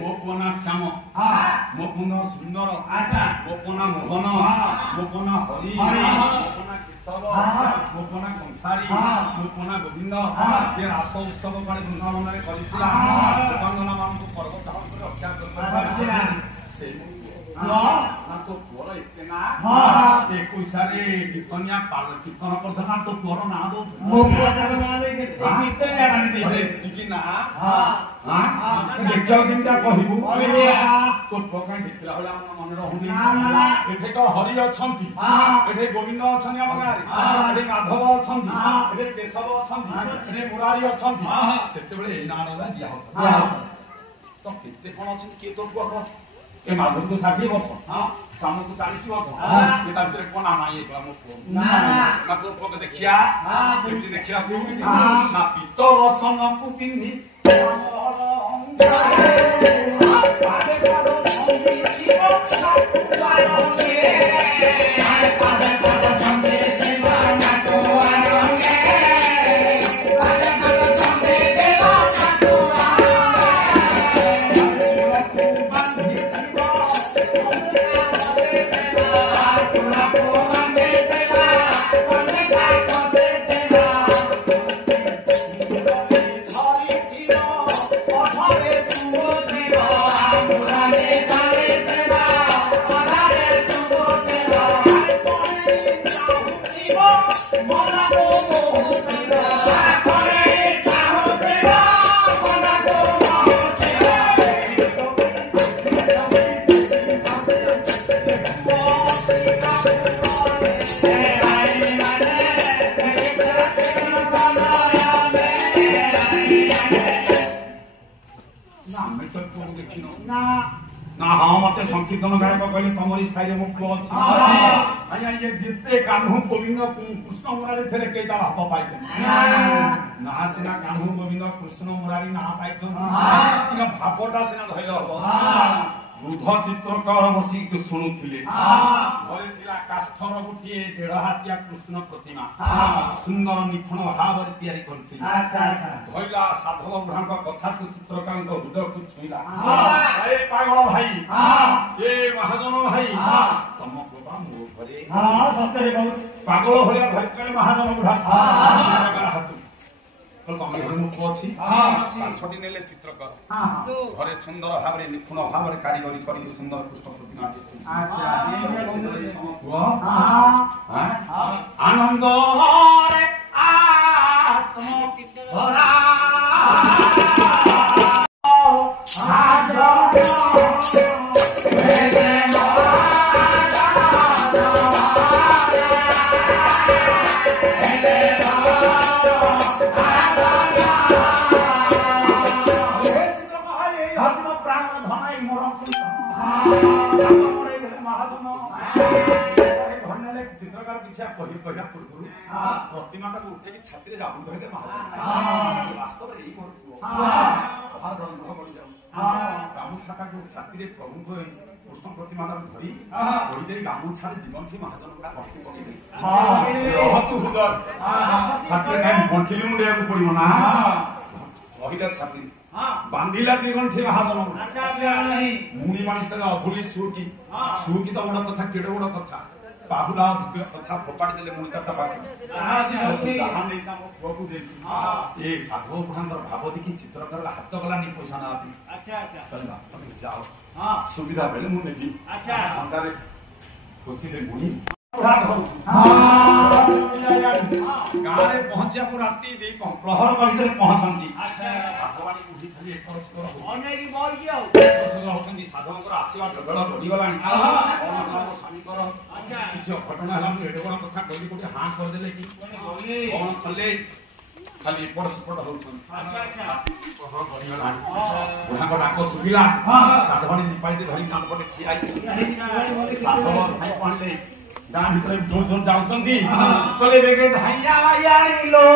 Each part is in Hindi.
मोपना श्याम मोपुन सुंदर मोपना मोहन मोपना हरि मोपना केशव मोपना कंसारी मोपना गोविंद से रास उत्सव पाने वृंदावन में करथिला गोपांगना मानक पर्व धारण कर रक्षा करथिला से ना तो पुअर एते ना एकुसारे कीर्तनिया पाल कीर्तन करथना तो पुअर ना दो मो पुअर ना दे कीर्तनिया रानी दे ठीक ना देखो केनता कहिबु तो पकाई दिखला होला मन मन रहउनी एठे तो हरि अछंती एठे गोविंद अछंती हम गारे एठे माधव अछंती एठे केशव अछंती एठे मुरारी अछंती सेते बेले ए नाडा दिया होता तो केते कोन अछंती के तो पुअर ए माधव को 60 वर्ष सामू को 40 वर्ष ये ता भीतर कोन आना ये कला मो ना तो पक देखिया केमती देखिया ना पितर सन को पिन्ही ना हाँ मते संकीर्तन गायक कहले तमरी साइरे मो पुओ अछि आया ये जिते कान्हू गोविंद कृष्ण मुरारी थेले केता बाप पाइले ना सिना कान्हू गोविंद कृष्ण मुरारी ना पाइछन इना भापटा सिना धइले हो रुध चित्रकर बसी शुणुथिले घरे थिला काष्ठर गुटिए 1.5 हाथिया कृष्ण प्रतिमा सुंदर निपुण भाव रे तयारी करथिले अच्छा अच्छा धइला साधव बुढ़ांक कथा को चित्रकांक हृदय को छुइला ए पागल भाई ए महाजन भाई तम कृपा मो घरे सत्य रे पागल भलिया धक्कले महाजन बुढ़ा हाथ तम घर मुख अछि छटी नेले चित्रकर घरे सुंदर भाबरे निपुण भाबरे कारीगरी करी सुंदर कृष्ण प्रतिमा अच्छा आनंद रे आत्म भरा आज चित्रकार किछा कहि कहिया पूर्व प्रतिमा को उठे की छाती रे जाबु धइले महाजन वास्तव रे एई मोर पुओ भार रंग पड़ी जाउ गामुछा को छाती रे प्रभु को कृष्ण प्रतिमा को धरी कोई दे गामुछा रे दिगंठी महाजन को कटि पकि दे रहतु हुदर छाती रे गंठी मुंडे को पड़ियो ना पहिला छाती बांधिला दिगंठी महाजन अच्छा अच्छा नहीं मुनि मानिस अधुली सुकी सुकी तो बड़ कथा केडे बड़ कथा बाहुला कथा फोपाड़ी देले मुनि कथा पाक जहां नै ता प्रभु देखि ए साधु पुराणर भाव देखि चित्रकर हाथ गला नि पैसा ना आती अच्छा अच्छा चल तुम जाओ हां सुविधा भेले मु नेबी अच्छा अंधारे खुशी रे मुनि गारे पहुंचिया को राती दे प्रहर भीतर पहुंचंती अच्छा साधवानी बुद्धि खाली एक परस्पर अने की बोल कियो परस्पर होतंती साधवकर आशीर्वाद ढगळ बढी गलानी नाम स्वामी कर अच्छा किछ घटना हला एडे बड़ कथा कहि कोटे हां कर देले कि कोन चले खाली परस्पर होतंती अच्छा अच्छा प्रहर बढी गलानी बुढ़ा को डाको सुबिला साधवानी निपाई दे धरि कान पटे खियाई साधव भाई पहले गां भीतर जोर जोर जाउछंती कले बेगे धाइया याणी लो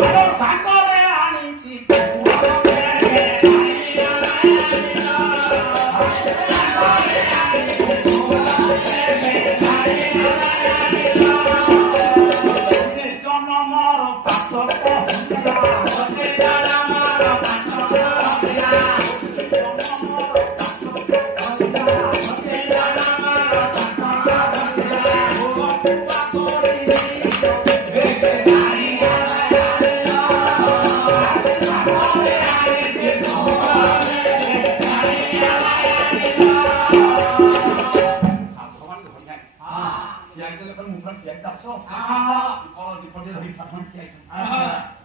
अरे सागरे आनीची जनमर पास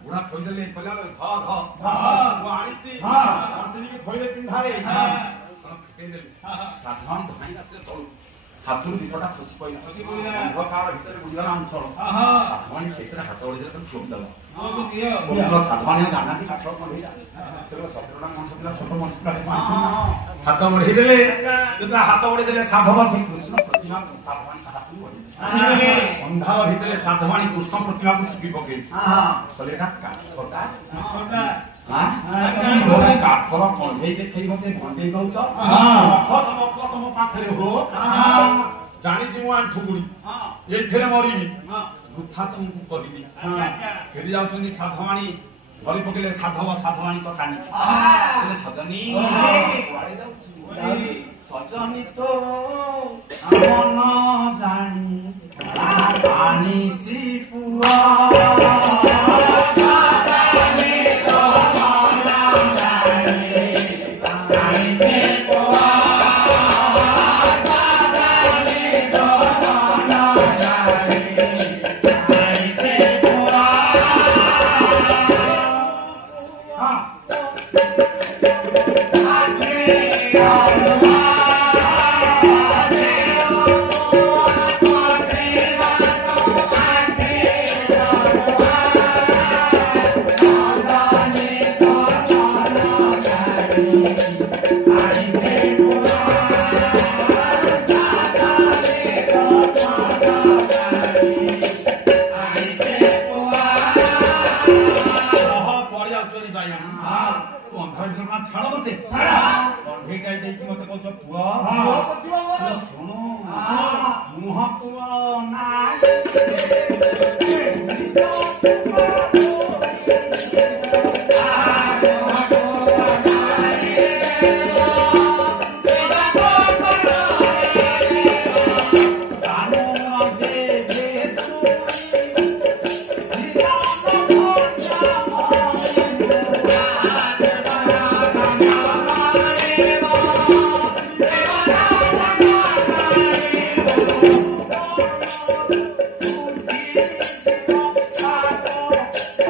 ବୁଢା ଥୋଇଦେଲେ କହିଲା ଧ ଧ ମୁଁ ଆଣିଛି କଣ୍ଟିନିକି ଥୋଇଲେ ପିନ୍ଧାରେ ଫିଟେଇଦେଲି ସାଧାରଣ ଧାଇଁ ଆସିଲେ ତଳୁ ହାତରୁ ଦିପଟା ଖସି ପଇଲା ଅନ୍ଧକାର ଭିତରେ ବୁଝିଗଲା ଅଞ୍ଚଳ ସାଧବାଣୀ ସେଥିରେ ହାତ ଓଳିଦେଲେ ତାକୁ ଥୋଇଦେଲା ସାଧବାଣୀ ଜାଣିନାହାନ୍ତି କାଠ କଢେଇଲା 17ଟା ମଣିଷ ପିଲା ଛୋଟ ମଣିଷ ପିଲା ହାତ ବଢେଇଦେଲେ ଯେତେବେଳେ ହାତ ବଢେଇଦେଲେ ସାଧବ ସେ କୃଷ୍ଣ ପ୍ରତିମା ସାଧବାଣୀ ହାତକୁ ବଢେଇଲେ ଅନ୍ଧାର ଭିତରେ ସାଧବାଣୀ କୃଷ୍ଣ ପ୍ରତିମାକୁ ଚିପି ପକେଇଲେ କହିଲେ ଏଟା କାଠଟା କାଠର କଣ୍ଢେଇ ଦେଖେଇ ମତେ ଭଣ୍ଡେଇ ଦଉଛ ତମ ପାଖରେ ହୋ ଜାଣିଛି ମୁଁ ଆଣ୍ଠୁ ଗୁଡି ଏଥିରେ ମରିବି ବୃଥା ତମକୁ କହିବି ଫେରି ଯାଉଛନ୍ତି ସାଧବାଣୀ ଧରି ପକେଇଲେ ସାଧବ ସାଧବାଣୀ କଥା ନେଇ ସଜନୀ କୁଆଡେ ଯାଉଛି ସଜନୀ ତ ମନ ଜାଣି ଆଣିଛି ପୁଅ ଛାଡ଼ ମତେ କଣ୍ଢେଇ ଗାଈ ଦେଇକି ମତେ କହୁଛ ପୁଅ ଶୁଣୁ ମୁହଁ ପୁଅ ନାଇଁ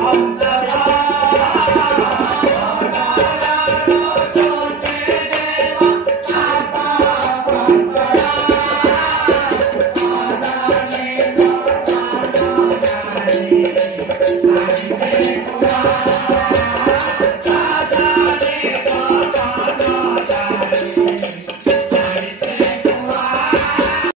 I'm